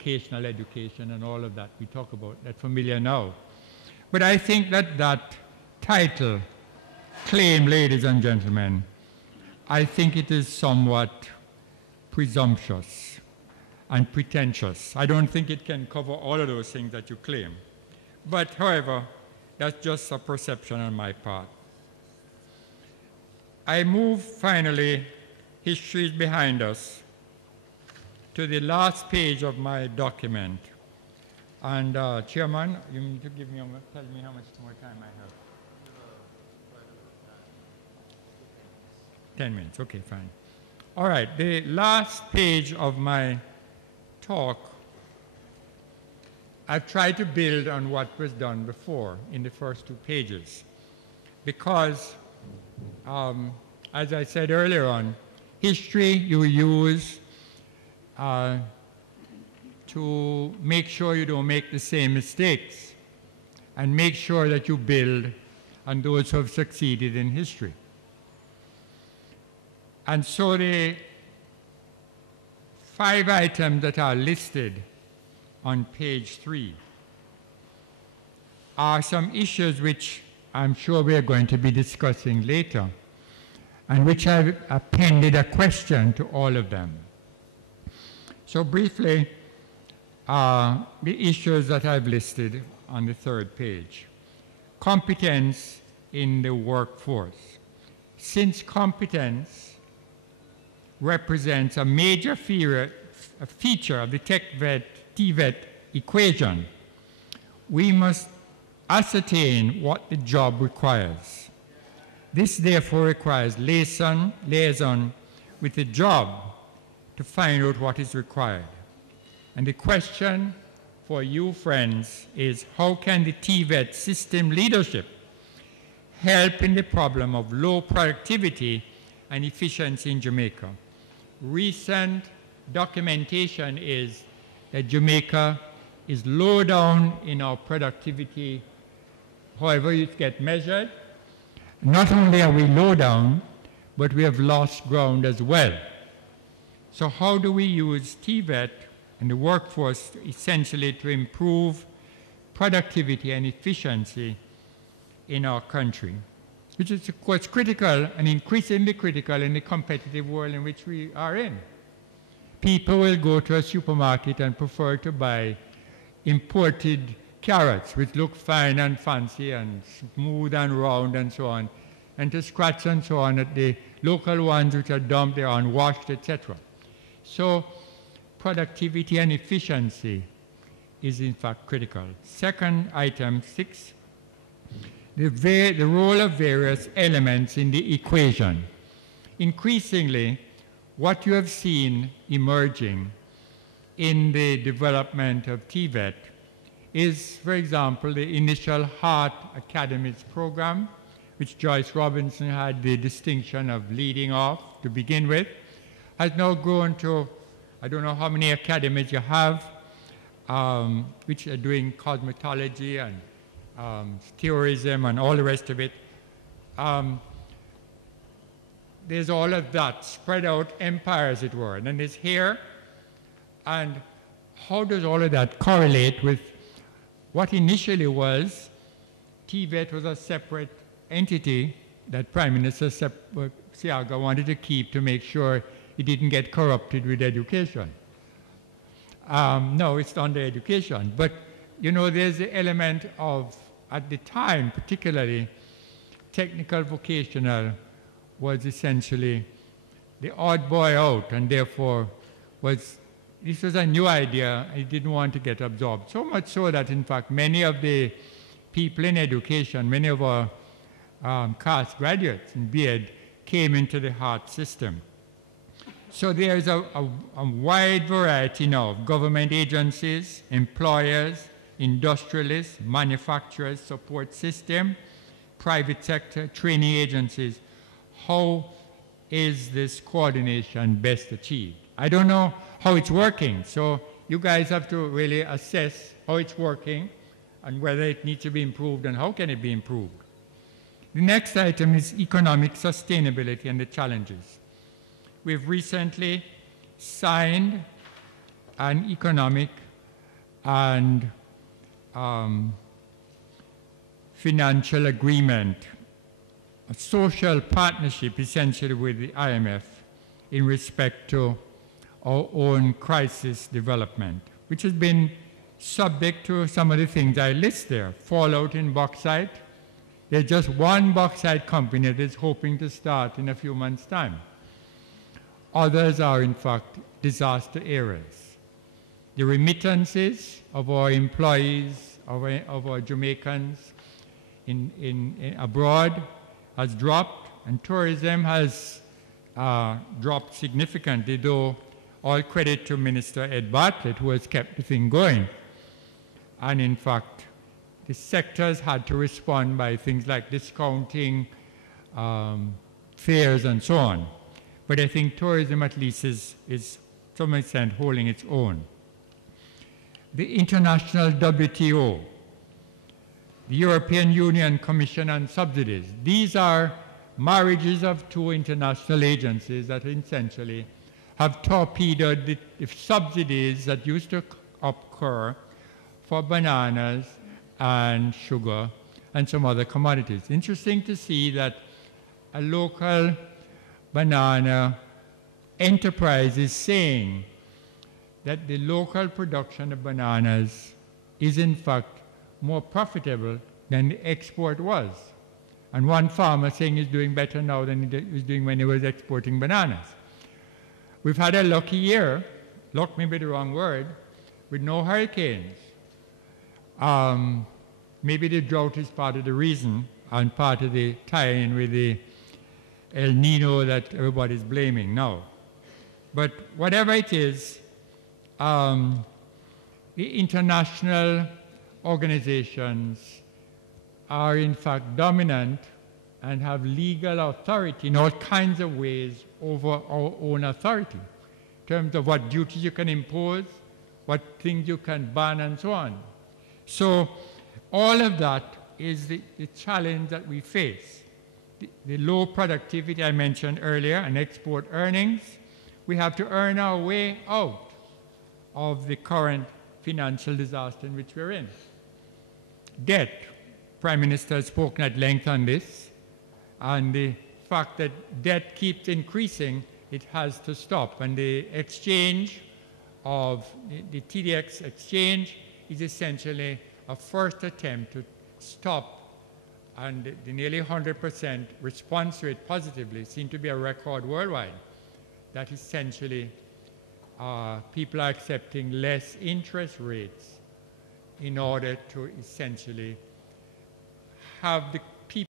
vocational education and all of that. We talk about that familiar now. But I think that that title, claim, ladies and gentlemen, I think it is somewhat presumptuous and pretentious. I don't think it can cover all of those things that you claim. But however, that's just a perception on my part. I move finally, history is behind us, to the last page of my document. And Chairman, you need to tell me how much more time I have. 10 minutes, okay, fine. All right, the last page of my talk, I've tried to build on what was done before in the first 2 pages. Because, as I said earlier on, history you use to make sure you don't make the same mistakes and make sure that you build on those who have succeeded in history. And so the 5 items that are listed on page 3 are some issues which I'm sure we are going to be discussing later, and which I've appended a question to all of them. So briefly, the issues that I've listed on the 3rd page. Competence in the workforce. Since competence represents a major feature of the TVET equation, we must ascertain what the job requires. This therefore requires liaison with the job to find out what is required. And the question for you, friends, is how can the TVET system leadership help in the problem of low productivity and efficiency in Jamaica? Recent documentation is that Jamaica is low down in our productivity, however it gets measured. Not only are we low down, but we have lost ground as well. So how do we use TVET and the workforce essentially to improve productivity and efficiency in our country, which is of course critical and increasingly critical in the competitive world in which we are in. People will go to a supermarket and prefer to buy imported carrots, which look fine and fancy and smooth and round and so on, and to scratch and so on at the local ones which are dumped, they are unwashed, etc. So productivity and efficiency is in fact critical. Second item, 6, the role of various elements in the equation. Increasingly, what you have seen emerging in the development of TVET is, for example, the initial Heart Academies program, which Joyce Robinson had the distinction of leading off to begin with, has now grown to, I don't know how many academies you have, which are doing cosmetology and tourism and all the rest of it. There's all of that spread out empire, as it were. And then there's here, and how does all of that correlate with what initially was TVET was a separate entity that Prime Minister Siaga wanted to keep to make sure it didn't get corrupted with education. No, it's under education. But, you know, there's the element of, at the time particularly, technical vocational was essentially the odd boy out, and therefore this was a new idea. It didn't want to get absorbed. So much so that, in fact, many of the people in education, many of our CAST graduates in BEd came into the Heart system. So there's a wide variety now of government agencies, employers, industrialists, manufacturers, support system, private sector, training agencies. How is this coordination best achieved? I don't know how it's working, so you guys have to really assess how it's working and whether it needs to be improved and how can it be improved. The next item is economic sustainability and the challenges. We've recently signed an economic and financial agreement, a social partnership essentially with the IMF in respect to our own crisis development, which has been subject to some of the things I list there. Fallout in bauxite. There's just one bauxite company that is hoping to start in a few months' time. Others are, in fact, disaster areas. The remittances of our employees, of our Jamaicans in abroad has dropped, and tourism has dropped significantly, though all credit to Minister Ed Bartlett, who has kept the thing going. And in fact, the sectors had to respond by things like discounting fares and so on. But I think tourism at least is to some extent holding its own. The international WTO, the European Union Commission on Subsidies, these are marriages of two international agencies that essentially have torpedoed the subsidies that used to occur for bananas and sugar and some other commodities. Interesting to see that a local banana enterprise is saying that the local production of bananas is in fact more profitable than the export was. And one farmer saying he's doing better now than he was doing when he was exporting bananas. We've had a lucky year, luck may be the wrong word, with no hurricanes. Maybe the drought is part of the reason and part of the tie-in with the El Nino that everybody's blaming now. But whatever it is, the international organizations are in fact dominant and have legal authority in all kinds of ways over our own authority, in terms of what duties you can impose, what things you can ban, and so on. So all of that is the challenge that we face. The low productivity I mentioned earlier and export earnings, we have to earn our way out of the current financial disaster in which we're in. Debt. Prime Minister has spoken at length on this, and the fact that debt keeps increasing, it has to stop. And the exchange of the TDX exchange is essentially a first attempt to stop, and the nearly 100% response rate positively seemed to be a record worldwide, that essentially people are accepting less interest rates in order to essentially have the